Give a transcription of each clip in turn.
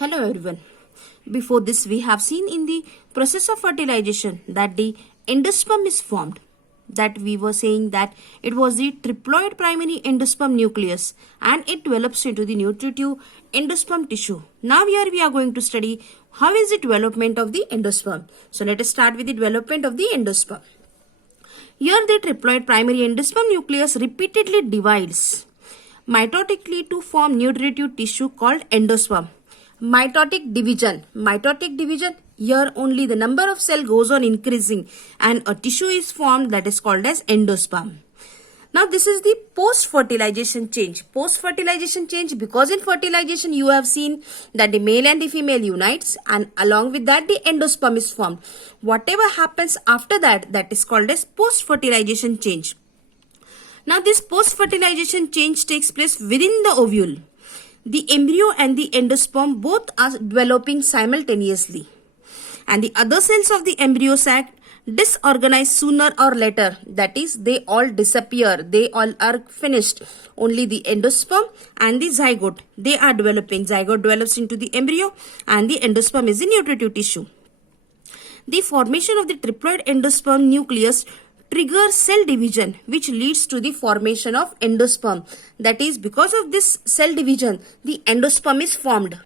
Hello everyone. Before this we have seen in the process of fertilization that the endosperm is formed. That we were saying that it was the triploid primary endosperm nucleus and it develops into the nutritive endosperm tissue. Now here we are going to study how is the development of the endosperm. So let us start with the development of the endosperm. Here the triploid primary endosperm nucleus repeatedly divides mitotically to form nutritive tissue called endosperm. Mitotic division. Here only the number of cell goes on increasing and a tissue is formed that is called as endosperm. Now this is the post-fertilization change. Post-fertilization change because in fertilization you have seen that the male and the female unites and along with that the endosperm is formed. Whatever happens after that, that is called as post-fertilization change. Now this post-fertilization change takes place within the ovule. The embryo and the endosperm both are developing simultaneously. And the other cells of the embryo sac disorganize sooner or later. That is, they all disappear. They all are finished. Only the endosperm and the zygote, they are developing. Zygote develops into the embryo and the endosperm is the nutritive tissue. The formation of the triploid endosperm nucleus triggers cell division which leads to the formation of endosperm. That is, because of this cell division, the endosperm is formed.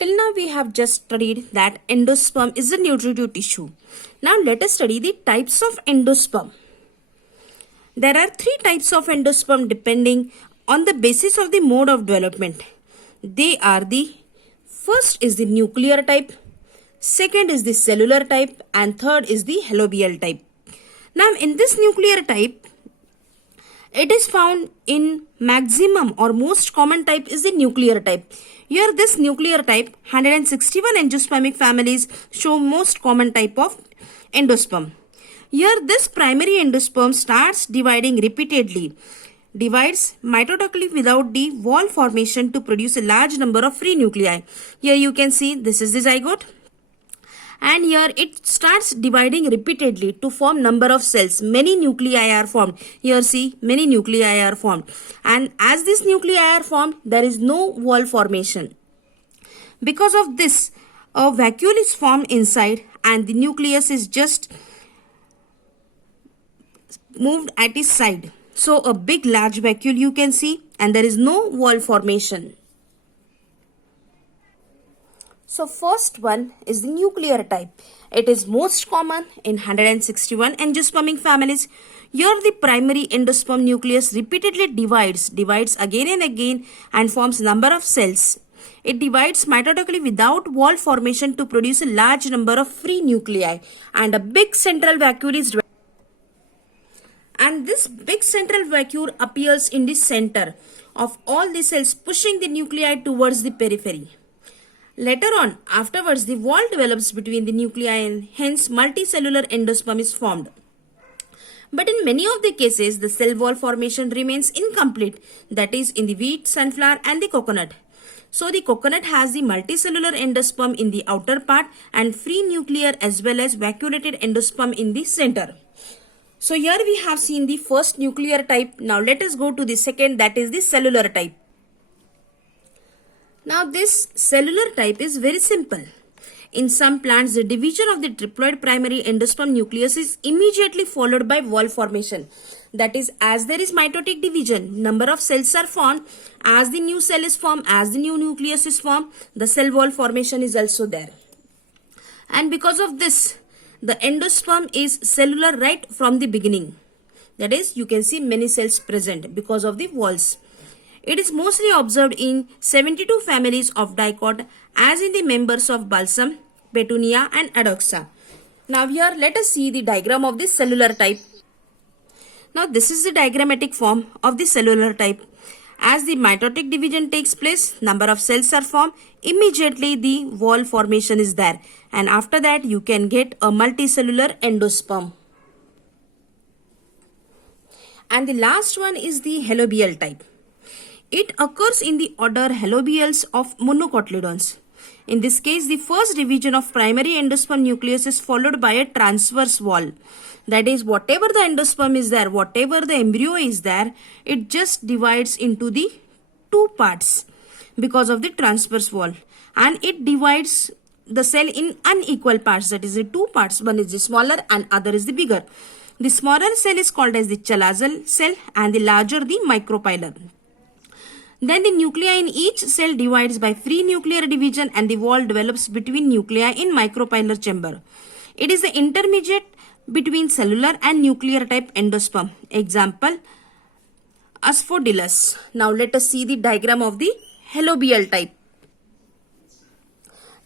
Till now we have just studied that endosperm is a nutritive tissue. Now let us study the types of endosperm. There are three types of endosperm depending on the basis of the mode of development. They are the first is the nuclear type, second is the cellular type and third is the halobial type. Now in this nuclear type, it is found in maximum or most common type is the nuclear type. Here this nuclear type 161 angiospermic families show most common type of endosperm. Here this primary endosperm starts dividing repeatedly. Divides mitotically without the wall formation to produce a large number of free nuclei. Here you can see this is the zygote. And here it starts dividing repeatedly to form number of cells. Many nuclei are formed. Here see many nuclei are formed. And as these nuclei are formed, there is no wall formation. Because of this, a vacuole is formed inside and the nucleus is just moved at its side. So a big large vacuole you can see and there is no wall formation. So first one is the nuclear type. It is most common in 161 angiospermic families. Here the primary endosperm nucleus repeatedly divides again and again and forms number of cells. It divides mitotically without wall formation to produce a large number of free nuclei and a big central vacuole is developed. And this big central vacuole appears in the center of all the cells pushing the nuclei towards the periphery. Later on, afterwards, the wall develops between the nuclei and hence multicellular endosperm is formed. But in many of the cases, the cell wall formation remains incomplete, that is in the wheat, sunflower and the coconut. So the coconut has the multicellular endosperm in the outer part and free nuclear as well as vacuolated endosperm in the center. So here we have seen the first nuclear type. Now let us go to the second, that is the cellular type. Now this cellular type is very simple. In some plants, the division of the triploid primary endosperm nucleus is immediately followed by wall formation. That is, as there is mitotic division, number of cells are formed. As the new cell is formed, as the new nucleus is formed, the cell wall formation is also there. And because of this, the endosperm is cellular right from the beginning. That is, you can see many cells present because of the walls. It is mostly observed in 72 families of dicot as in the members of balsam, petunia and adoxa. Now here let us see the diagram of the cellular type. Now this is the diagrammatic form of the cellular type. As the mitotic division takes place, number of cells are formed, immediately the wall formation is there. And after that you can get a multicellular endosperm. And the last one is the halobial type. It occurs in the order halobials of monocotyledons. In this case, the first division of primary endosperm nucleus is followed by a transverse wall. That is, whatever the endosperm is there, whatever the embryo is there, it just divides into the two parts. because of the transverse wall, and it divides the cell in unequal parts, that is the two parts. One is the smaller and other is the bigger. The smaller cell is called as the chalazal cell and the larger the micropylar. Then the nuclei in each cell divides by free nuclear division and the wall develops between nuclei in micropylar chamber. It is the intermediate between cellular and nuclear type endosperm. Example, Asphodylus. Now let us see the diagram of the halobial type.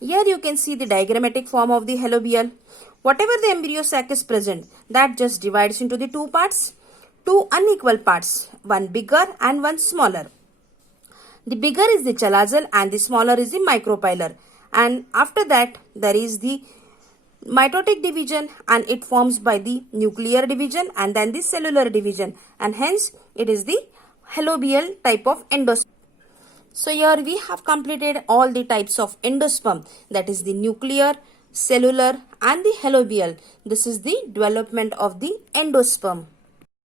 Here you can see the diagrammatic form of the halobial. Whatever the embryo sac is present, that just divides into the two parts, two unequal parts, one bigger and one smaller. The bigger is the chalazal and the smaller is the micropylar. And after that, there is the mitotic division, and it forms by the nuclear division and then the cellular division, and hence it is the halobial type of endosperm. So here we have completed all the types of endosperm, that is the nuclear, cellular and the halobial. This is the development of the endosperm.